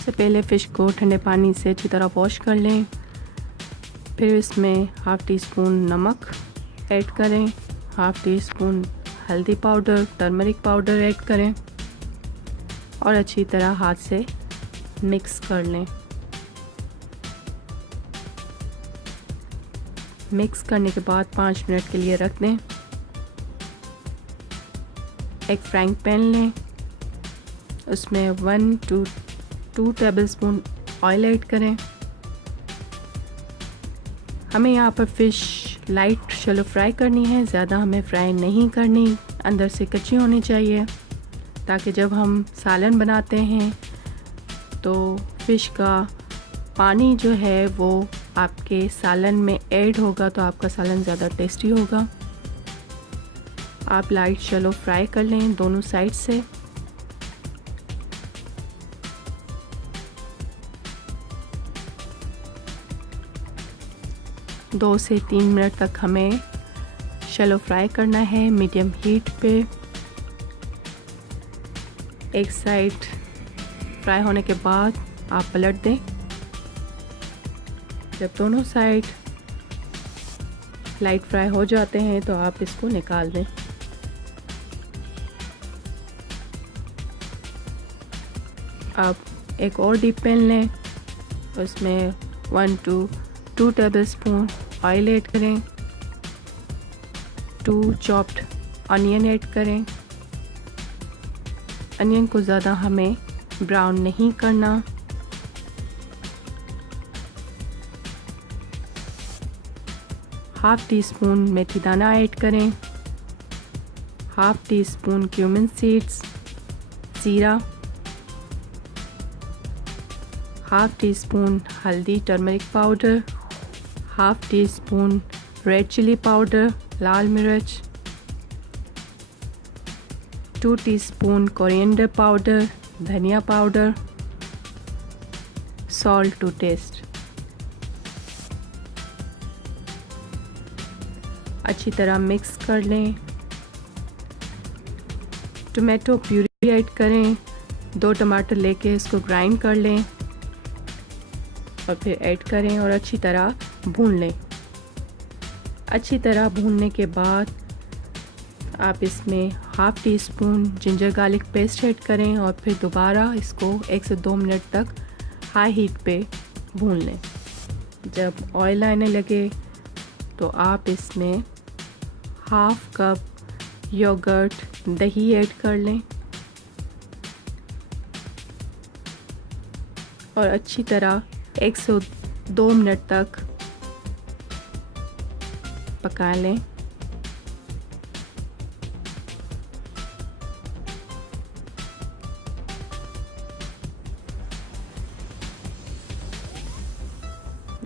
सबसे पहले फ़िश को ठंडे पानी से अच्छी तरह वॉश कर लें। फिर इसमें हाफ़ टी स्पून नमक ऐड करें, हाफ़ टी स्पून हल्दी पाउडर, टर्मरिक पाउडर ऐड करें और अच्छी तरह हाथ से मिक्स कर लें। मिक्स करने के बाद 5 मिनट के लिए रख दें। एक फ्राइंग पैन लें, उसमें 1 to 2 टेबलस्पून ऑयल ऐड करें। हमें यहाँ पर फ़िश लाइट शैलो फ्राई करनी है, ज़्यादा हमें फ्राई नहीं करनी, अंदर से कच्ची होनी चाहिए ताकि जब हम सालन बनाते हैं तो फ़िश का पानी जो है वो आपके सालन में ऐड होगा तो आपका सालन ज़्यादा टेस्टी होगा। आप लाइट शैलो फ्राई कर लें दोनों साइड से। दो से 3 मिनट तक हमें शैलो फ्राई करना है मीडियम हीट पे। एक साइड फ्राई होने के बाद आप पलट दें। जब दोनों साइड लाइट फ्राई हो जाते हैं तो आप इसको निकाल दें। आप एक और डीप पैन लें, उसमें 1 to 2 टेबलस्पून ऑयल ऐड करें, 2 चॉप्ड अनियन ऐड करें। अनियन को ज़्यादा हमें ब्राउन नहीं करना। हाफ़ टी स्पून मेथी दाना ऐड करें, half teaspoon cumin seeds, जीरा, हाफ़ टी स्पून हल्दी turmeric powder, half teaspoon red chilli powder लाल मिर्च, 2 टीस्पून कोरिएंडर पाउडर धनिया पाउडर, सॉल्ट टू टेस्ट। अच्छी तरह मिक्स कर लें। टोमेटो प्यूरी ऐड करें, 2 टमाटर लेके इसको ग्राइंड कर लें और फिर ऐड करें और अच्छी तरह भून लें। अच्छी तरह भूनने के बाद आप इसमें half tea spoon ginger garlic paste add करें और फिर दोबारा इसको 1 से 2 मिनट तक हाई हीट पे भून लें। जब ऑयल आने लगे तो आप इसमें हाफ़ कप योगर्ट दही ऐड कर लें और अच्छी तरह 1 से 2 मिनट तक पका लें।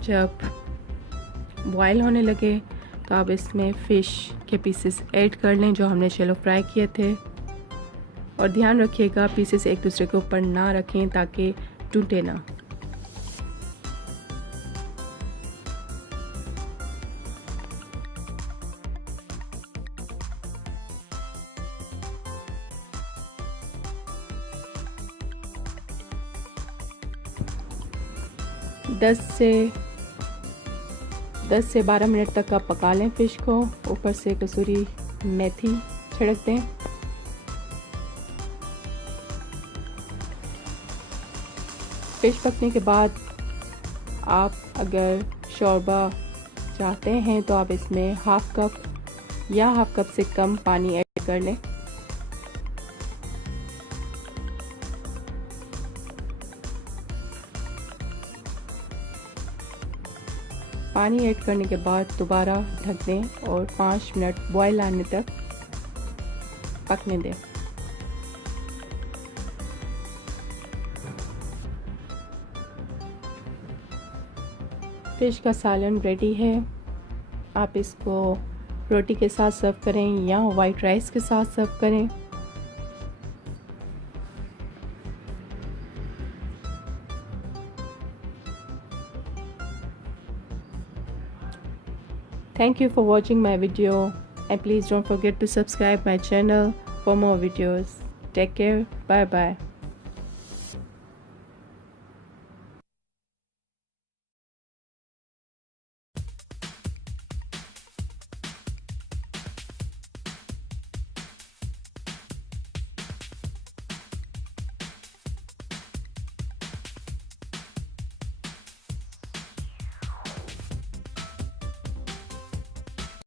जब बॉयल होने लगे तो आप इसमें फ़िश के पीसेस ऐड कर लें जो हमने शैलो फ्राई किए थे और ध्यान रखिएगा पीसेस एक दूसरे के ऊपर ना रखें ताकि टूटे ना। दस से 12 मिनट तक आप पका लें फ़िश को। ऊपर से कसूरी मेथी छिड़क दें। फ़िश पकने के बाद आप अगर शोरबा चाहते हैं तो आप इसमें हाफ़ कप या हाफ़ कप से कम पानी ऐड कर लें। पानी ऐड करने के बाद दोबारा ढक दें और 5 मिनट बॉयल आने तक पकने दें। फ़िश का सालन रेडी है। आप इसको रोटी के साथ सर्व करें या वाइट राइस के साथ सर्व करें। Thank you for watching my video and please don't forget to subscribe my channel for more videos. Take care. Bye bye.